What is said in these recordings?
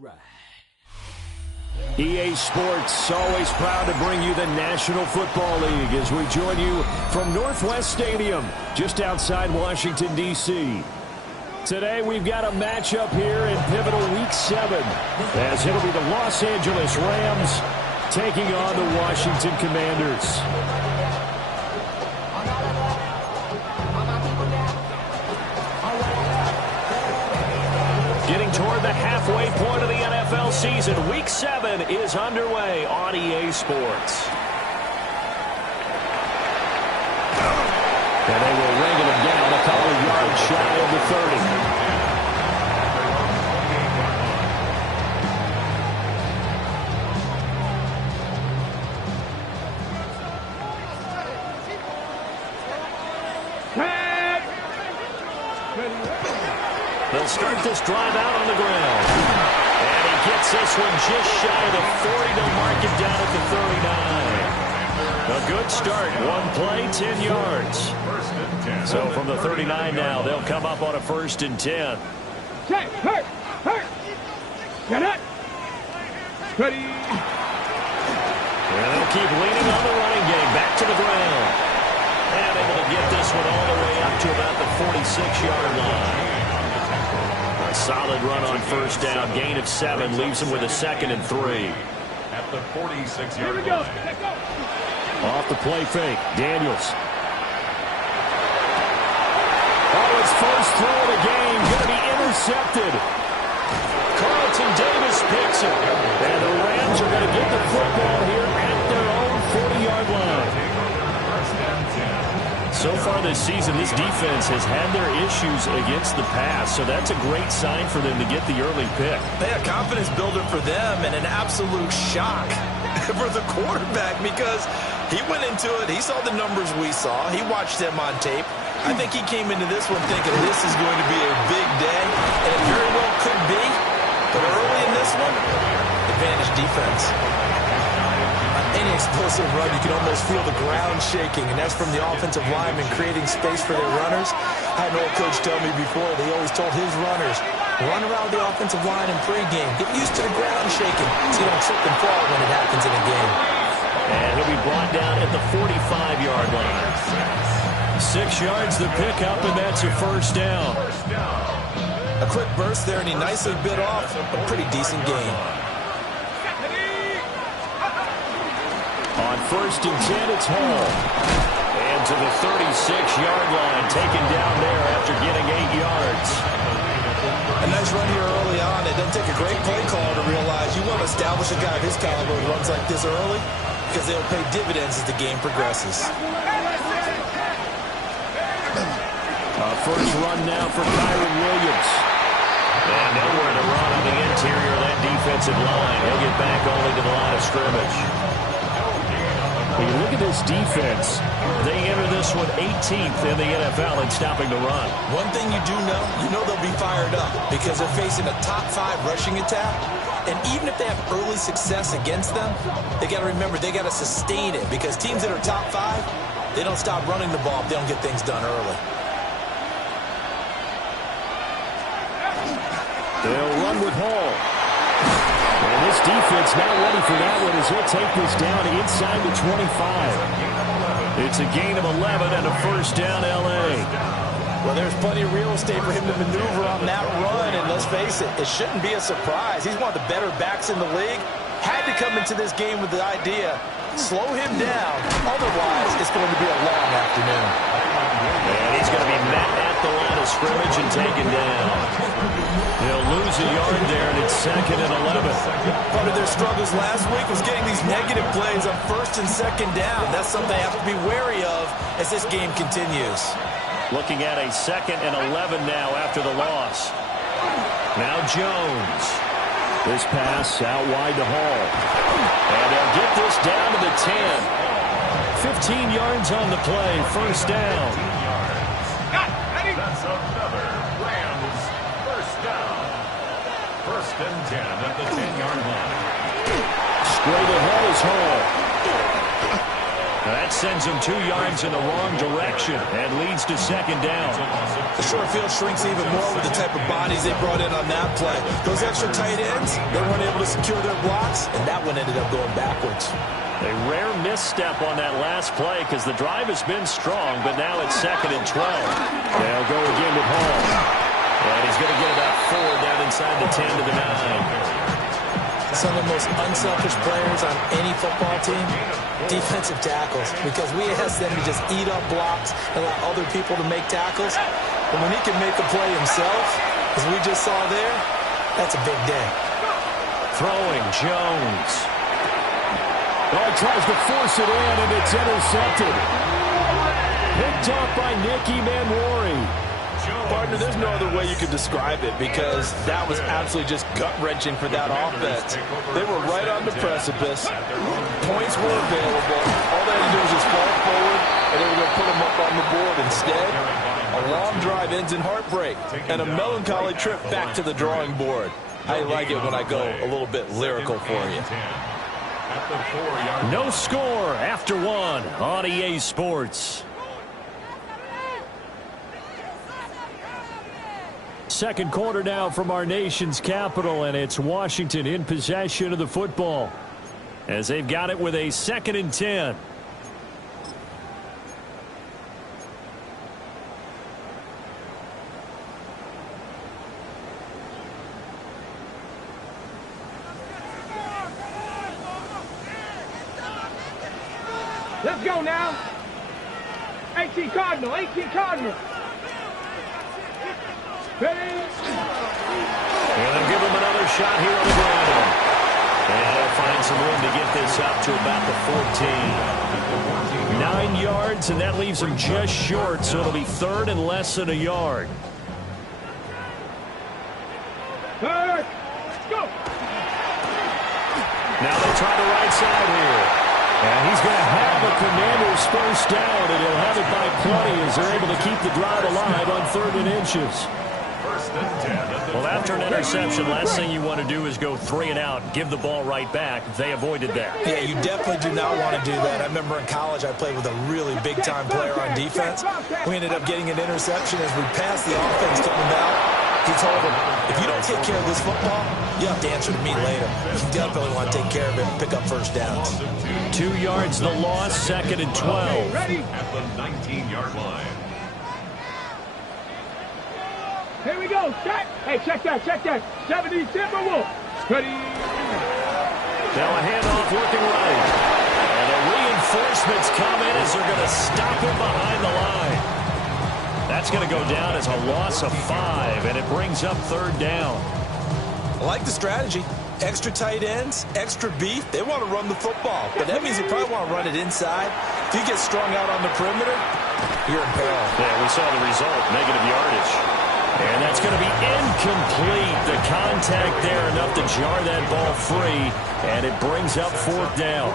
right. EA Sports, always proud to bring you the National Football League as we join you from Northwest Stadium, just outside Washington, D.C. Today, we've got a matchup here in pivotal Week 7, as it'll be the Los Angeles Rams taking on the Washington Commanders. Getting toward the halfway point of the NFL season, Week 7 is underway on EA Sports. And they will wrangle him down a couple of yards shy of the 30. They'll start this drive out on the ground. And he gets this one just shy of the 40. They'll mark it down at the 39. A good start. One play, 10 yards. So from the 39 now, they'll come up on a 1st and 10. Get it. Ready. And they'll keep leaning on the running game. Back to the ground. And able to get this one all the way up to about the 46-yard line. A solid run on 1st down. Gain of 7 leaves him with a 2nd and 3. At the 46-yard Here we go. line. Off the play fake. Daniels. Oh, his first throw of the game. Going to be intercepted. Carlton Davis picks it. And the Rams are going to get the football here at their own 40-yard line. So far this season, this defense has had their issues against the pass, so that's a great sign for them to get the early pick. They a confidence builder for them and an absolute shock for the quarterback because he went into it. He saw the numbers we saw. He watched them on tape. I think he came into this one thinking this is going to be a big day, and it very well could be. But early in this one, advantage defense. Any explosive run, you can almost feel the ground shaking, and that's from the offensive linemen creating space for their runners. I had an old coach tell me before, they always told his runners, run around the offensive line in pregame. Get used to the ground shaking so you don't trip and fall when it happens in a game. And he'll be brought down at the 45-yard line. 6 yards the pickup, and that's a 1st down. A quick burst there, and he nicely bit off a pretty decent gain. On 1st and 10, it's Hall. And to the 36-yard line, taken down there after getting 8 yards. A nice run here early on. It doesn't take a great play caller to realize you want to establish a guy of his caliber who runs like this early because they'll pay dividends as the game progresses. First run now for Kyron Williams. And nowhere to run on the interior of that defensive line. He'll get back only to the line of scrimmage. When you look at this defense, they enter this one 18th in the NFL in stopping the run. One thing you do know, they'll be fired up because they're facing a top 5 rushing attack. And even if they have early success against them, they got to remember they got to sustain it because teams that are top 5, they don't stop running the ball if they don't get things done early. They'll run with Hall. And this defense not ready for that one as he'll take this down inside the 25. It's a gain of 11 and a 1st down, L.A. Well, there's plenty of real estate for him to maneuver on that run, and let's face it, it shouldn't be a surprise. He's one of the better backs in the league. Had to come into this game with the idea, slow him down, otherwise it's going to be a long afternoon. And he's going to be met at the line of scrimmage and taken down. They'll lose a yard there, and it's 2nd and 11. Part of their struggles last week was getting these negative plays on 1st and 2nd down. That's something they have to be wary of as this game continues. Looking at a 2nd and 11 now after the loss. Now Jones. This pass out wide to Hall. And they'll get this down to the 10. 15 yards on the play, 1st down. That's another Rams 1st down. 1st and 10 at the 10-yard line. Straight ahead is Hall. Now that sends him 2 yards in the wrong direction and leads to second down. The short field shrinks even more with the type of bodies they brought in on that play. Those extra tight ends, they weren't able to secure their blocks, and that one ended up going backwards. A rare misstep on that last play because the drive has been strong, but now it's 2nd and 12. They'll go again with Hall. And he's going to get about 4 down inside the 10 to the 9. Some of the most unselfish players on any football team, defensive tackles, because we ask them to just eat up blocks and allow other people to make tackles. But when he can make a play himself, as we just saw there, that's a big day. Throwing Jones. Oh, tries to force it in, and it's intercepted. Picked off by Nicky Manwari. Partner, there's no other way you could describe it because that was absolutely just gut-wrenching for that offense. They were right on the precipice. Points were available. All they had to do was just fall forward, and they were going to put them up on the board. Instead, a long drive ends in heartbreak and a melancholy trip back to the drawing board. I like it when I go a little bit lyrical for you. No score after 1 on EA Sports. Second quarter now from our nation's capital, and it's Washington in possession of the football as they've got it with a 2nd and 10. Let's go now. 18 Cardinal, 18 Cardinal. And they'll give him another shot here on the ground. And they'll find some room to get this up to about the 14. 9 yards, and that leaves him just short, so it'll be 3rd and less than a yard. Third. Go. Now they try the right side here. And he's going to have a Commanders first down, and he'll have it by plenty as they're able to keep the drive alive on 3rd and inches. Well, after an interception, last thing you want to do is go 3 and out, give the ball right back. They avoided that. Yeah, you definitely do not want to do that. I remember in college I played with a really big-time player on defense. We ended up getting an interception as we passed the offense coming out. He told him, if you don't take care of this football, you have to answer to me later. You definitely want to take care of it and pick up first downs. 2 yards the loss, 2nd and 12. Ready? At the 19-yard line. Here we go. Check. Hey, check that. Check that. 70 Timberwolves. Ready? Now a handoff looking right. And the reinforcements come in as they're going to stop him behind the line. That's going to go down as a loss of 5, and it brings up 3rd down. I like the strategy. Extra tight ends, extra beef. They want to run the football, but that means they probably want to run it inside. If you get strung out on the perimeter, you're in peril. Yeah, we saw the result, negative yardage. And that's going to be incomplete. The contact there enough to jar that ball free, and it brings up 4th down.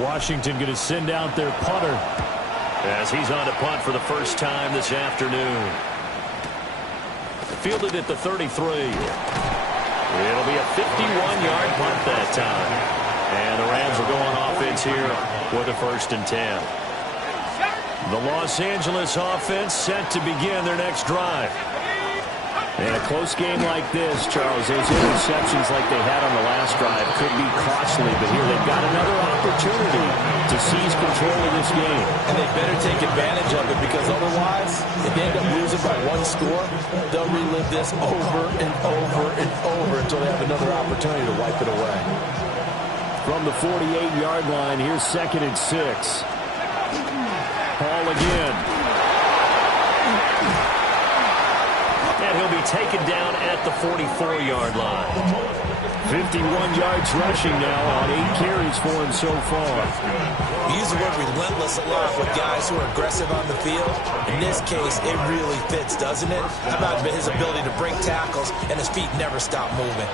Washington going to send out their punter as he's on to punt for the first time this afternoon. Fielded at the 33. It'll be a 51-yard punt that time. And the Rams will go on offense here with a 1st and 10. The Los Angeles offense set to begin their next drive. In a close game like this, Charles, those interceptions like they had on the last drive could be costly, but here they've got another opportunity to seize control of this game. And they better take advantage of it because otherwise, if they end up losing by 1 score, they'll relive this over and over and over until they have another opportunity to wipe it away. From the 48-yard line, here's 2nd and 6. Hall again. And he'll be taken down at the 44-yard line. 51 yards rushing now on 8 carries for him so far. We use the word relentless a lot with guys who are aggressive on the field. In this case, it really fits, doesn't it? How about his ability to break tackles and his feet never stop moving?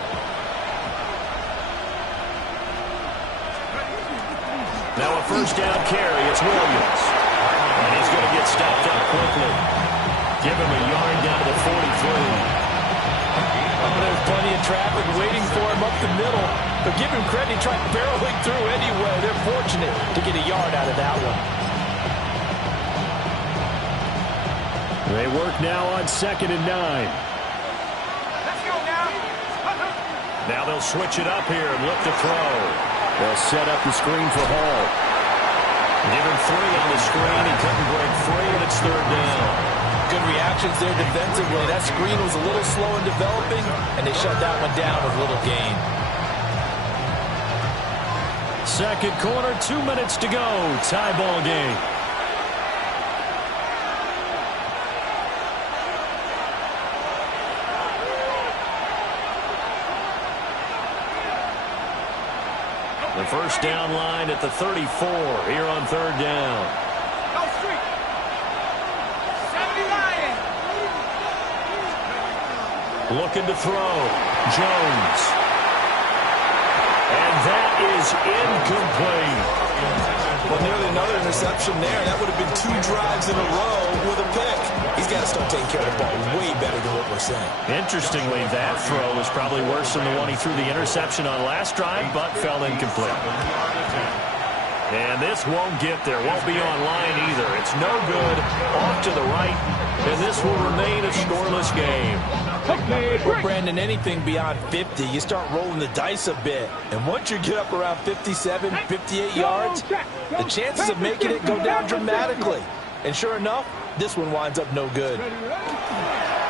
Now a first down carry. It's Williams. And he's going to get stopped up quickly. Give him a yard down to the 43. Oh, there's plenty of traffic waiting for him up the middle. But give him credit, he tried barreling through anyway. They're fortunate to get a yard out of that one. They work now on 2nd and 9. Let's go now. Now they'll switch it up here and look to throw. They'll set up the screen for Hall. Give him 3 on the screen. He couldn't break free, and it's 3rd down. Good reactions there defensively. That screen was a little slow in developing, and they shut that one down with little gain. Second quarter, 2 minutes to go. Tie ball game. The first down line at the 34 here on 3rd down. Go street. 70 Lions. Looking to throw. Jones. And that is incomplete. Well, nearly another interception there. That would have been 2 drives in a row with a pick. He's got to start taking care of the ball way better than what we're saying. Interestingly, that throw was probably worse than the one he threw the interception on last drive, but fell incomplete. And this won't get there. Won't be online either. It's no good. Off to the right. And this will remain a scoreless game. Well, Brandon, anything beyond 50, you start rolling the dice a bit. And once you get up around 57, 58 yards, the chances of making it go down dramatically. And sure enough, this one winds up no good.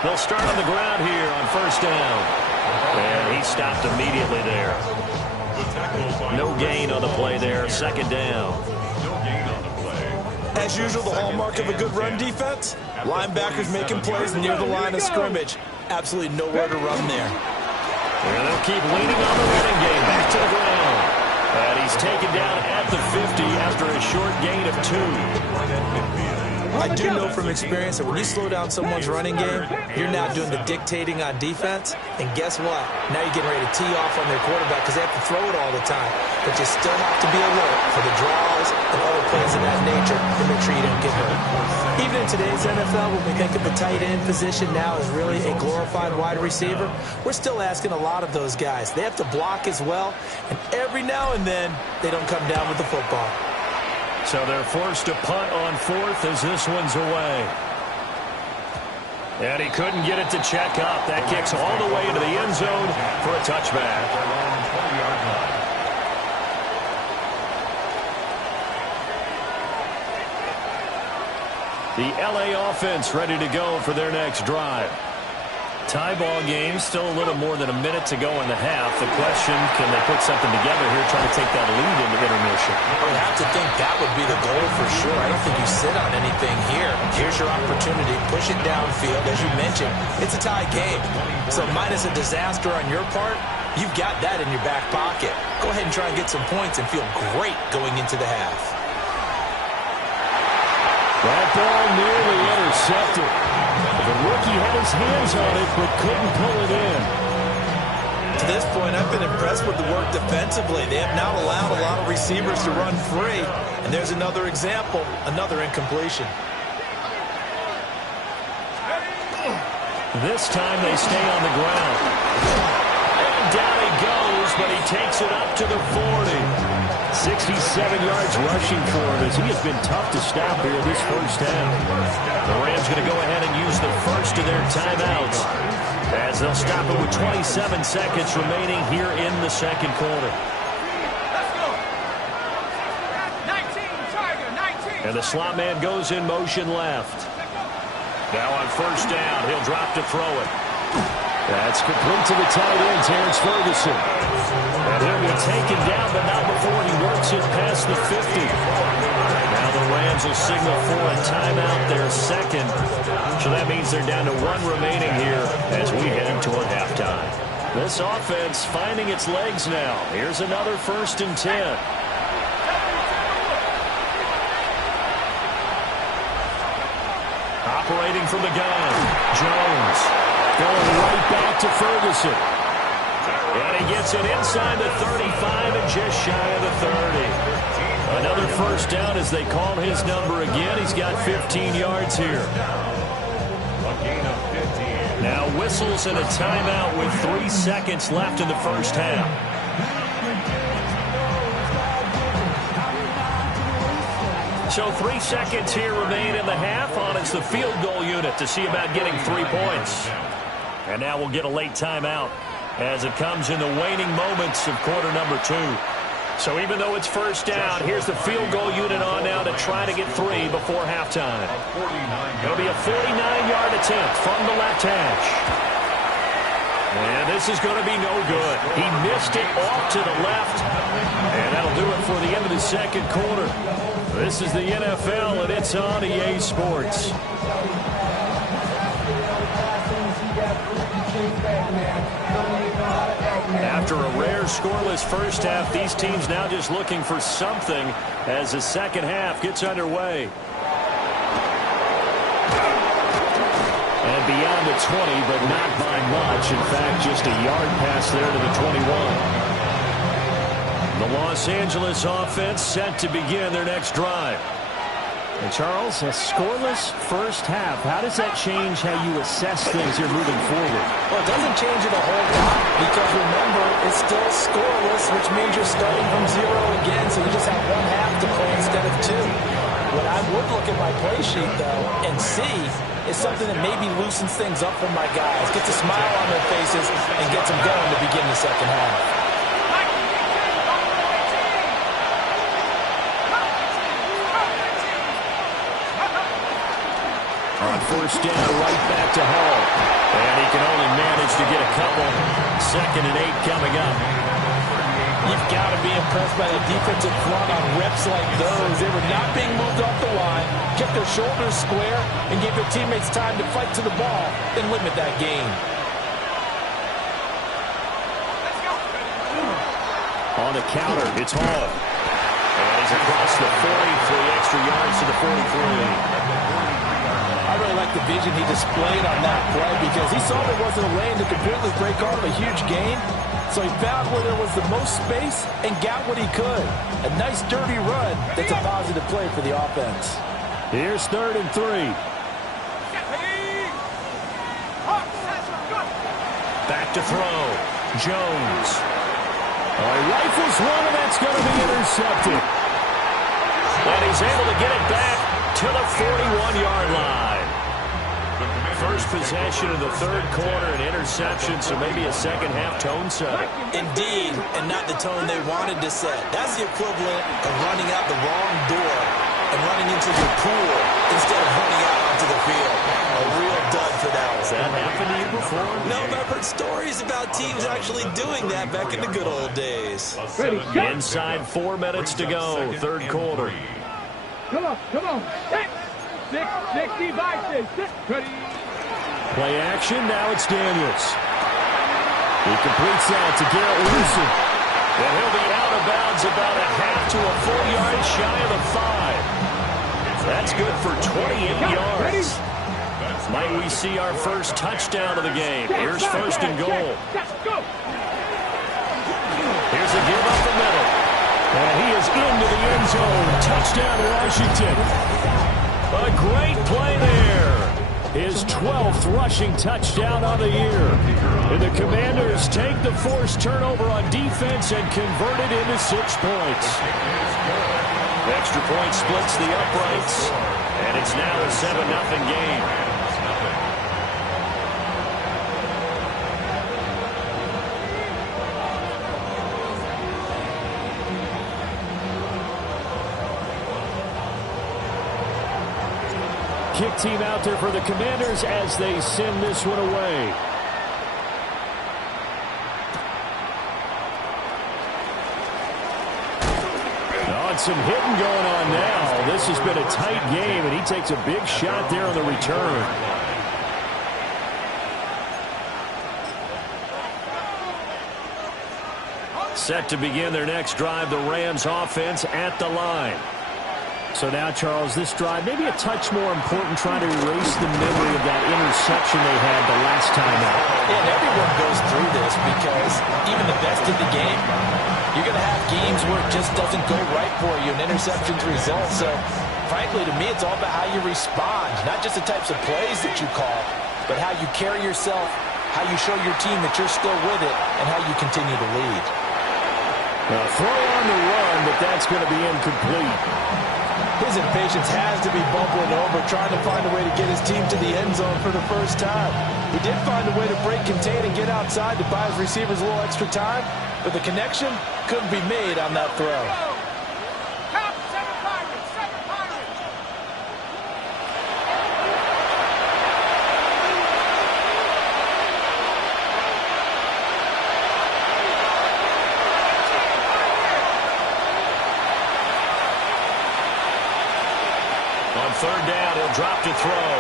They'll start on the ground here on 1st down. And he stopped immediately there. No gain on the play there. 2nd down. As usual, the hallmark of a good run defense, linebackers making plays near the line of scrimmage. Absolutely nowhere to run there. And they'll keep leaning on the running game. Back to the ground. And he's taken down at the 50 after a short gain of 2. I do know from experience that when you slow down someone's running game, you're now doing the dictating on defense. And guess what? Now you're getting ready to tee off on their quarterback because they have to throw it all the time. But you still have to be alert for the draws and other plays of that nature to make sure you don't get hurt. Even in today's NFL, when we think of the tight end position now as really a glorified wide receiver, we're still asking a lot of those guys. They have to block as well, and every now and then they don't come down with the football. So they're forced to punt on 4th as this one's away. And he couldn't get it to check up. That kicks all the way into the end zone for a touchback. The LA offense ready to go for their next drive. Tie ball game, still a little more than a minute to go in the half. The question, can they put something together here, try to take that lead into intermission? I would have to think that would be the goal for sure. I don't think you sit on anything here. Here's your opportunity. Push it downfield. As you mentioned, it's a tie game. So minus a disaster on your part, you've got that in your back pocket. Go ahead and try and get some points and feel great going into the half. That ball nearly intercepted. The rookie had his hands on it, but couldn't pull it in. To this point, I've been impressed with the work defensively. They have now allowed a lot of receivers to run free. And there's another example, another incompletion. This time they stay on the ground. And down he goes, but he takes it up to the 40. 67 yards rushing for him as he has been tough to stop here this first half. The Rams going to go ahead and use the first of their timeouts as they'll stop it with 27 seconds remaining here in the second quarter. Let's go. 19, Tiger, 19. And the slot man goes in motion left. Now on 1st down, he'll drop to throw it. That's complete to the tight end, Terrence Ferguson. And he'll be taken down, but not before he works it past the 50. Now the Rams will signal for a timeout, their second. So that means they're down to 1 remaining here as we head toward halftime. This offense finding its legs now. Here's another 1st and 10. Operating from the gun, Jones going right back to Ferguson. And he gets it inside the 35 and just shy of the 30. Another 1st down as they call his number again. He's got 15 yards here. Now whistles and a timeout with 3 seconds left in the first half. So 3 seconds here remain in the half. On it's the field goal unit to see about getting 3 points. And now we'll get a late timeout as it comes in the waning moments of quarter number 2. So even though it's first down, here's the field goal unit on now to try to get 3 before halftime. It'll be a 49-yard attempt from the left hash. And this is going to be no good. He missed it off to the left. And that'll do it for the end of the second quarter. This is the NFL, and it's on EA Sports. After a rare scoreless first half, these teams now just looking for something as the second half gets underway. And beyond the 20, but not by much. In fact, just a yard pass there to the 21. The Los Angeles offense set to begin their next drive. And Charles, a scoreless first half. How does that change how you assess things here moving forward? Well, it doesn't change it a whole lot because, remember, it's still scoreless, which means you're starting from 0 again, so you just have 1 half to play instead of 2. What I would look at my play sheet, though, and see is something that maybe loosens things up for my guys, gets a smile on their faces, and gets them going to begin the second half. On first down, right back to Hall. And he can only manage to get a couple. 2nd and 8 coming up. You've got to be impressed by the defensive front on reps like those. They were not being moved off the line, kept their shoulders square, and gave their teammates time to fight to the ball and limit that gain. On the counter, it's Hall. And he's across the 40 for the extra yards to the 43. I really like the vision he displayed on that play because he saw there wasn't a lane to completely break off a huge gain. So he found where there was the most space and got what he could. A nice, dirty run that's a positive play for the offense. Here's 3rd and 3. Back to throw. Jones. He rifles one, and that's going to be intercepted. And he's able to get it back to the 41-yard line. First possession of the third quarter, an interception, so maybe a second-half tone setter. Indeed, and not the tone they wanted to set. That's the equivalent of running out the wrong door and running into your pool instead of running out onto the field. A real dud for that one. Has that happened to you before? No, but I've heard stories about teams actually doing that back in the good old days. Inside 4 minutes to go, third quarter. Come on. 65, 6, ready. Play action, now it's Daniels. He completes that to Garrett Wilson. And he'll be out of bounds about a half to a full yard shy of the 5. That's good for 28 yards. Might we see our first touchdown of the game? Here's 1st and goal. Here's a give up the middle. And he is into the end zone. Touchdown, Washington. A great play there. His 12th rushing touchdown on the year. And the Commanders take the forced turnover on defense and convert it into 6 points. Extra point splits the uprights. And it's now a 7-0 game. Kick team out there for the Commanders as they send this one away. And some hitting going on now. This has been a tight game, and he takes a big shot there on the return. Set to begin their next drive, the Rams offense at the line. So now, Charles, this drive maybe a touch more important, trying to erase the memory of that interception they had the last time out. Yeah, and everyone goes through this because even the best in the game, you're going to have games where it just doesn't go right for you, and interceptions result. So, frankly, to me, it's all about how you respond, not just the types of plays that you call. but how you carry yourself, how you show your team that you're still with it, and how you continue to lead. Throw on the run, but that's going to be incomplete. His impatience has to be bubbling over, trying to find a way to get his team to the end zone for the first time. He did find a way to break, contain, and get outside to buy his receivers a little extra time, but the connection couldn't be made on that throw. Third down, he'll drop to throw.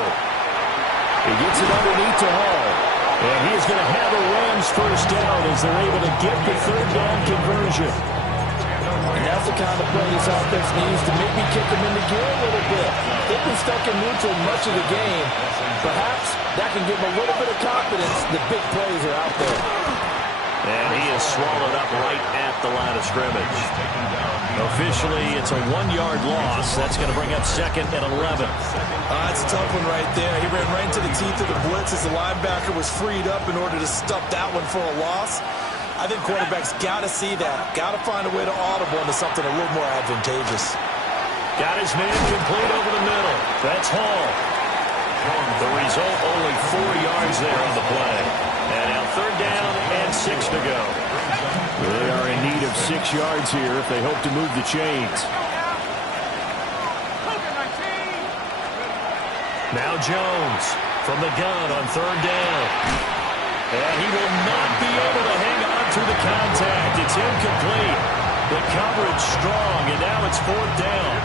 He gets it underneath to Hall. And he is going to have a Rams first down as they're able to get the third down conversion. And that's the kind of play this offense needs to maybe kick them into gear a little bit. They've been stuck in neutral much of the game. Perhaps that can give them a little bit of confidence that big plays are out there. And he is swallowed up right at the line of scrimmage. Officially, it's a 1-yard loss. That's going to bring up second and 11. That's a tough one right there. He ran right into the teeth of the blitz as the linebacker was freed up in order to stuff that one for a loss. I think quarterbacks got to see that. Got to find a way to audible into something a little more advantageous. Got his man complete over the middle. That's Hall. The result, only 4 yards there on the play. And now third down and 6 to go. They are in need of 6 yards here if they hope to move the chains. Now Jones from the gun on third down. And he will not be able to hang on through the contact. It's incomplete. The coverage strong, and now it's fourth down.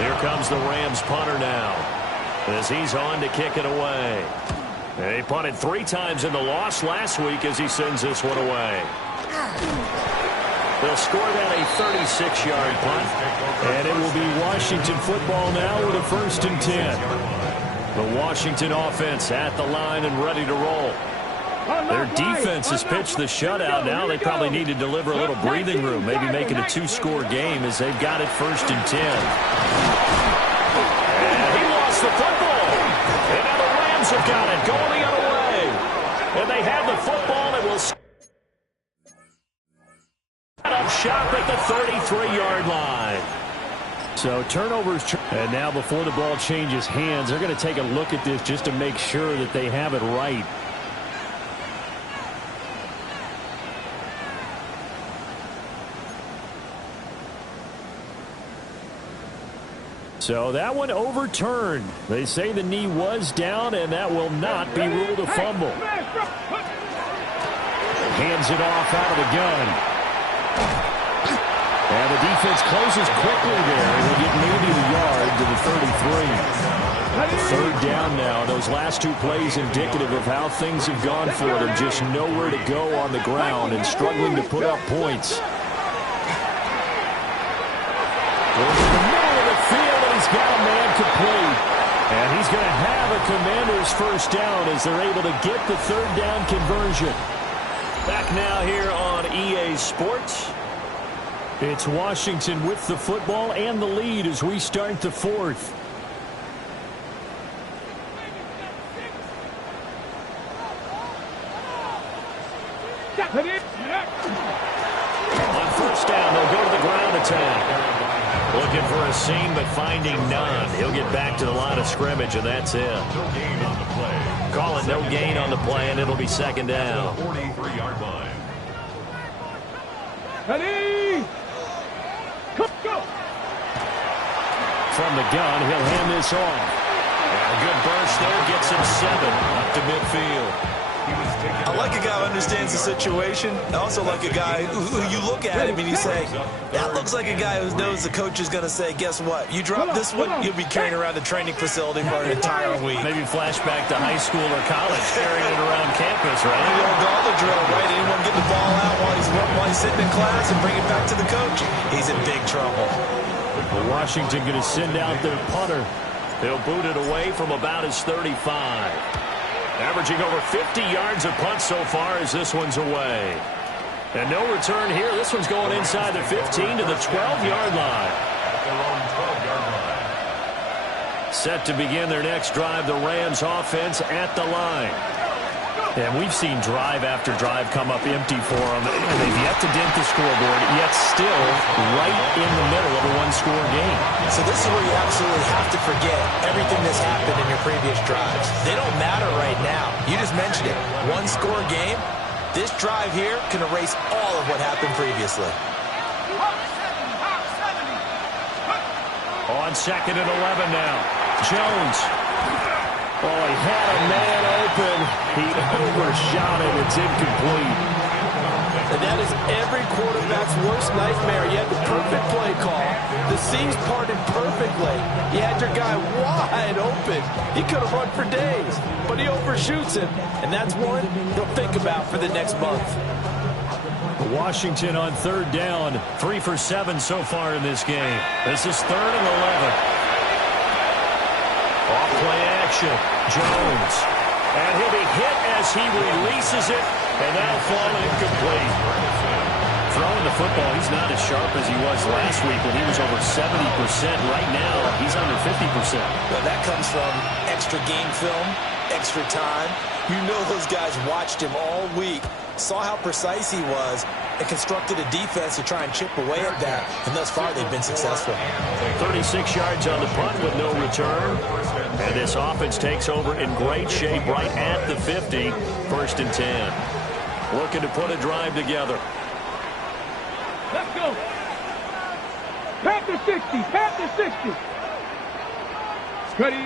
Here comes the Rams punter now as he's on to kick it away. He punted 3 times in the loss last week as he sends this one away. They'll score that a 36-yard punt, and it will be Washington football now with a 1st and 10. The Washington offense at the line and ready to roll. Their defense has pitched the shutout now. They probably need to deliver a little breathing room, maybe make it a 2-score game as they've got it 1st and 10. And he lost the football. And now the Rams have got it, going the other way. And they have the football and will up shop at the 33-yard line. So turnovers, and now before the ball changes hands, they're going to take a look at this just to make sure that they have it right. So that one overturned. They say the knee was down, and that will not be ruled a fumble. Hands it off out of the gun. And the defense closes quickly there. He'll get maybe a yard to the 33. Third down now. Those last 2 plays indicative of how things have gone for them. Just nowhere to go on the ground and struggling to put up points. Goes in the middle of the field, and he's got a man complete. And he's going to have a Commander's first down as they're able to get the third down conversion. Back now here on EA Sports. It's Washington with the football and the lead as we start the 4th. On first down, they'll go to the ground attack. Looking for a seam, but finding none. He'll get back to the line of scrimmage, and that's it. No gain on the play. Call it no gain on the play, and it'll be second down. 43-yard line. Ready? Go! From the gun, he'll hand this off. And a good burst there, gets him 7 up to midfield. I like a guy who understands the situation. I also like a guy who you look at him and you say, that looks like a guy who knows the coach is going to say, guess what? You drop this one, you'll be carrying around the training facility for an entire week. Maybe flashback to high school or college, carrying it around campus, right? The old dollar drill, right? Anyone get the ball out while he's sitting in class and bring it back to the coach? He's in big trouble. Washington going to send out their punter. They'll boot it away from about his 35. Averaging over 50 yards of punt so far as this one's away. And no return here. This one's going inside the 15 to the 12-yard line. Set to begin their next drive, the Rams offense at the line. And we've seen drive after drive come up empty for them. They've yet to dent the scoreboard, yet still right in the middle of a one-score game. So this is where you absolutely have to forget everything that's happened in your previous drives. They don't matter right now. You just mentioned it. One-score game. This drive here can erase all of what happened previously. On 2nd and 11 now. Jones. Oh, he had a man open. He overshot it. It's incomplete. And that is every quarterback's worst nightmare. You had the perfect play call. The seams parted perfectly. You had your guy wide open. He could have run for days, but he overshoots it. And that's one he'll think about for the next month. Washington on 3rd down. 3 for 7 so far in this game. This is 3rd and 11. Off-play action. Jones. And he'll be hit as he releases it, and that'll fall incomplete. Throwing the football, he's not as sharp as he was last week when he was over 70%. Right now, he's under 50%. Well, that comes from extra game film, extra time. You know those guys watched him all week, saw how precise he was, and constructed a defense to try and chip away at that. And thus far, they've been successful. 36 yards on the punt with no return. And this offense takes over in great shape right at the 50. 1st and 10. Looking to put a drive together. Let's go. Panther 60. Panther 60. Cuddy.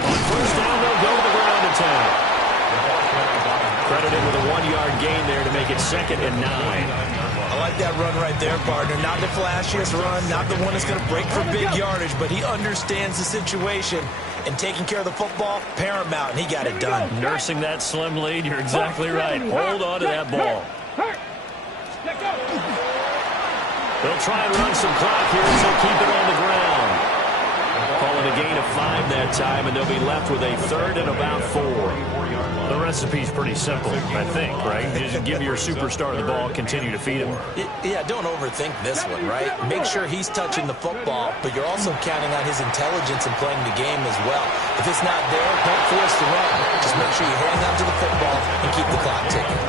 On 1st down, they'll go to the ground attack. Credited with a 1-yard gain there to make it 2nd and 9. I like that run right there, partner. Not the flashiest run, not the one that's going to break for big yardage, but he understands the situation, and taking care of the football, paramount, and he got it done. Nursing that slim lead, you're exactly right. Hold on to that ball. They'll try and run some clock here, so keep it on the ground. Calling a gain of 5 that time, and they'll be left with a 3rd and about 4. The recipe's pretty simple, I think, right? Just give your superstar the ball, continue to feed him. Yeah, don't overthink this one, right? Make sure he's touching the football, but you're also counting on his intelligence in playing the game as well. If it's not there, don't force the run. Just make sure you hang on to the football and keep the clock ticking.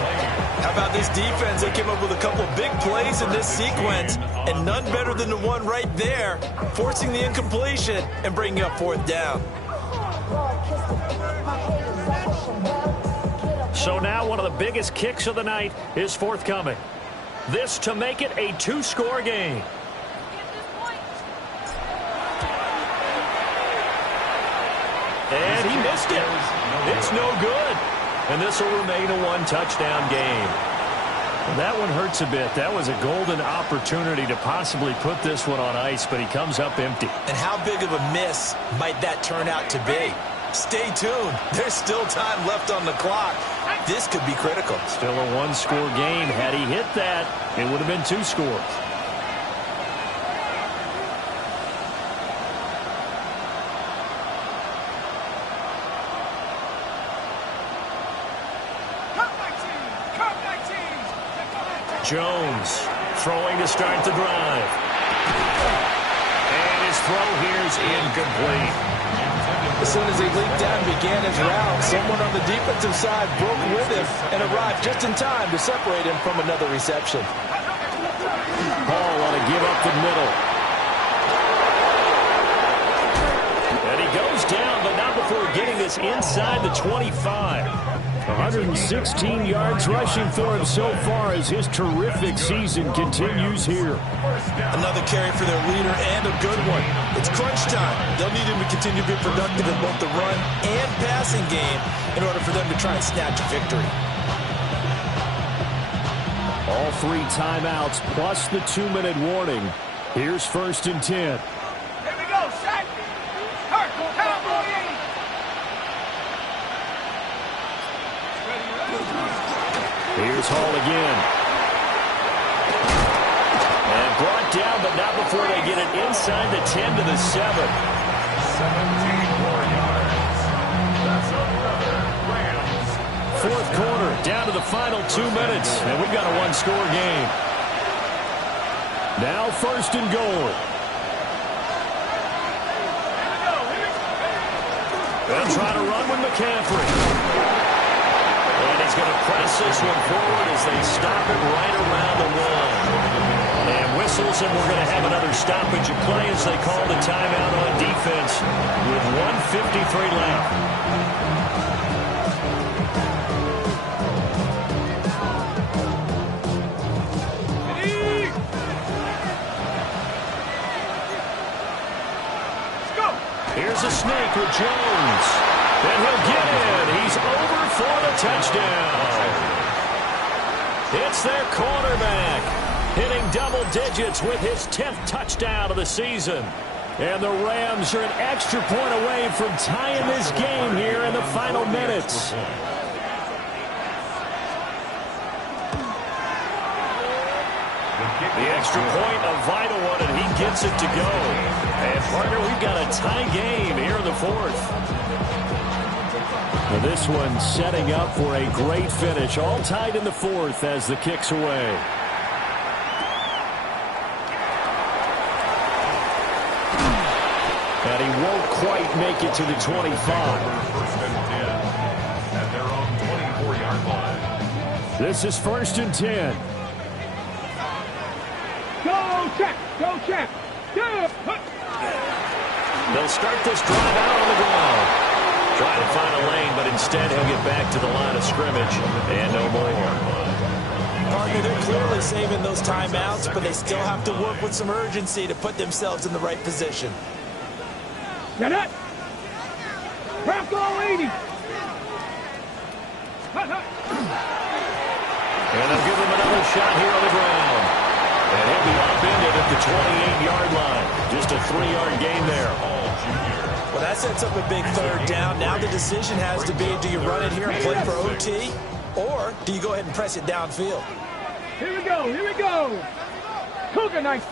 How about this defense? They came up with a couple of big plays in this sequence, and none better than the one right there, forcing the incompletion and bringing up 4th down. So now one of the biggest kicks of the night is forthcoming. This to make it a 2-score game. And he missed it. It's no good. And this will remain a 1-touchdown game. That one hurts a bit. That was a golden opportunity to possibly put this one on ice, but he comes up empty. And how big of a miss might that turn out to be? Stay tuned. There's still time left on the clock. This could be critical. Still a 1-score game. Had he hit that, it would have been 2 scores. Jones throwing to start the drive. And his throw here is incomplete. As soon as he leaped down and began his route, someone on the defensive side broke with him and arrived just in time to separate him from another reception. Hall on a give up the middle. And he goes down, but not before getting this inside the 25. 116 yards rushing for him so far as his terrific season continues here. Another carry for their leader and a good one. It's crunch time. They'll need him to continue to be productive in both the run and passing game in order for them to try and snatch a victory. All 3 timeouts plus the 2-minute warning. Here's 1st and 10. Here we go, set. Hurt, cowboy. Here's Hall again. And brought down, but not before they get it inside the 10 to the 7. 17 more yards. That's another Rams. 4th quarter, down to the final 2 minutes, and we've got a 1-score game. Now 1st and goal. They'll try to run with McCaffrey. And he's going to press this one forward as they stop it right around the one. And whistles, and we're going to have another stoppage of play as they call the timeout on defense with 1:53 left. Here's a sneak with Jones. And he'll get it. He's over for the touchdown. It's their quarterback, hitting double digits with his 10th touchdown of the season. And the Rams are an extra point away from tying this game here in the final minutes. The extra point, a vital one, and he gets it to go. And, partner, we've got a tie game here in the fourth. Now this one setting up for a great finish. All tied in the fourth as the kick's away. And he won't quite make it to the 25. First and 10 at their own 24-yard line. This is 1st and 10. Go check. Go check. Go. They'll start this drive out on the ground. Trying to find a lane, but instead he'll get back to the line of scrimmage and no more. Partner, they're clearly saving those timeouts, but they still have to work with some urgency to put themselves in the right position. Get it. Bronco 80. And they'll give him another shot here on the ground. And he'll be upended at the 28-yard line. Just a 3-yard gain there. Well, that sets up a big third down. Now the decision has to be, do you run it here and play for OT, or do you go ahead and press it downfield? Here we go. Here we go. Cougar nice.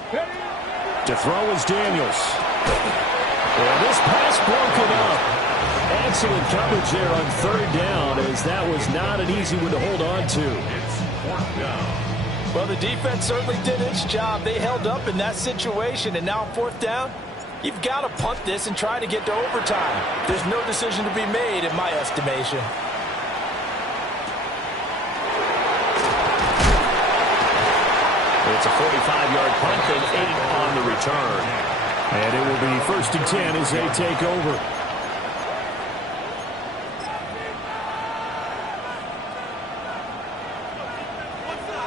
To throw is Daniels. And this pass broken up. Excellent coverage there on third down, as that was not an easy one to hold on to. It's 4th down. Well, the defense certainly did its job. They held up in that situation, and now 4th down, you've got to punt this and try to get to overtime. There's no decision to be made in my estimation. It's a 45-yard punt and 8 on the return. And it will be 1st and 10 as they take over.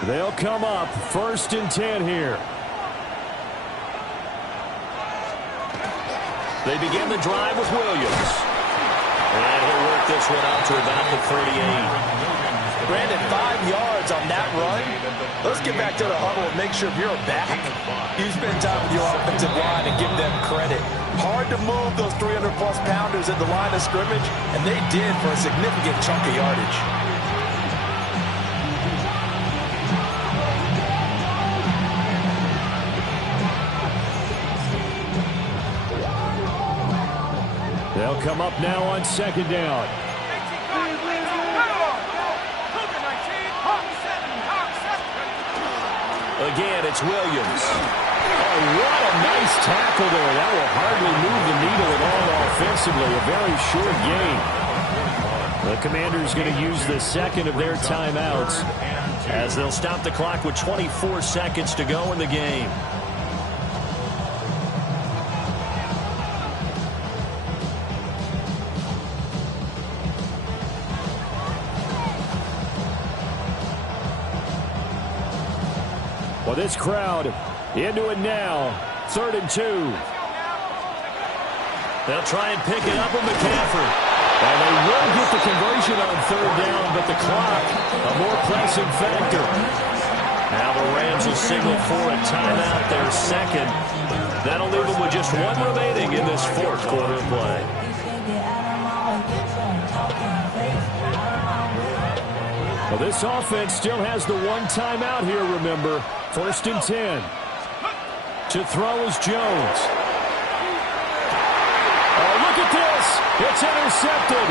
They'll come up 1st and 10 here. They begin the drive with Williams. And he'll work this one out to about the 38. Brandon, 5 yards on that run. Let's get back to the huddle and make sure you're back. You spend time with your offensive line and give them credit. Hard to move those 300-plus pounders at the line of scrimmage, and they did for a significant chunk of yardage. They'll come up now on 2nd down. Again, it's Williams. Oh, what a nice tackle there. That will hardly move the needle at all offensively. A very short gain. The Commanders going to use the second of their timeouts as they'll stop the clock with 24 seconds to go in the game. Well, this crowd into it now. 3rd and 2. They'll try and pick it up with McCaffrey. And they will get the conversion on 3rd down, but the clock, a more pressing factor. Now the Rams will signal for a timeout, their second. That'll leave them with just 1 remaining in this 4th quarter of play. Well, this offense still has the 1 timeout here, remember. 1st and 10. To throw is Jones. Oh, look at this. It's intercepted.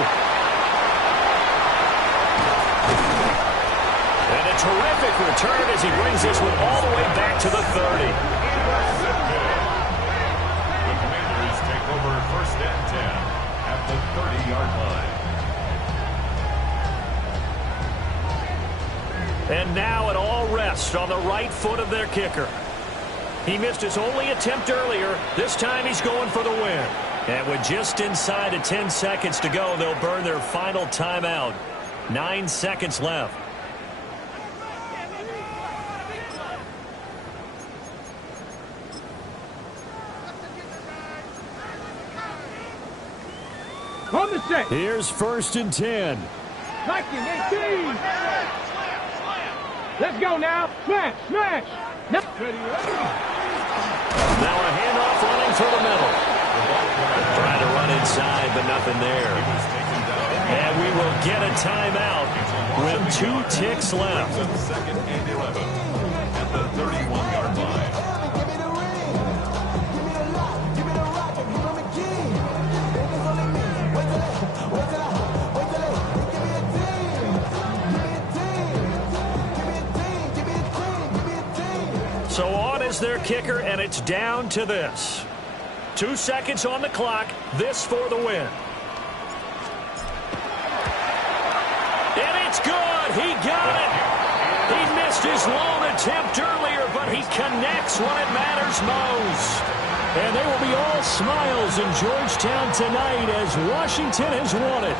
And a terrific return as he brings this one all the way back to the 30. The Commanders take over 1st and 10 at the 30-yard line. And now it all rests on the right foot of their kicker. He missed his only attempt earlier. This time he's going for the win. And with just inside of 10 seconds to go, they'll burn their final timeout. 9 seconds left. On the set. Here's 1st and 10. Liking 18. Let's go now. Smash, smash. Now a handoff running through the middle. Trying to run inside, but nothing there. And we will get a timeout with 2 ticks left. 2nd and 11 at the 31-yard line. So on is their kicker, and it's down to this. 2 seconds on the clock. This for the win. And it's good. He got it. He missed his lone attempt earlier, but he connects when it matters most. And they will be all smiles in Georgetown tonight as Washington has won it.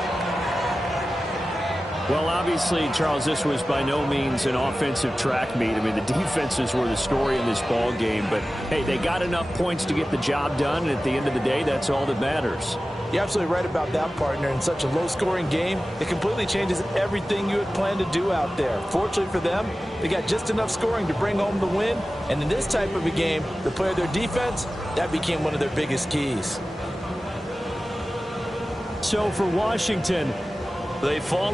Well, obviously, Charles, this was by no means an offensive track meet. I mean, the defenses were the story in this ball game. But, hey, they got enough points to get the job done, and at the end of the day, that's all that matters. You're absolutely right about that, partner. In such a low-scoring game, it completely changes everything you had planned to do out there. Fortunately for them, they got just enough scoring to bring home the win. And in this type of a game, to play their defense, that became one of their biggest keys. So for Washington, They fall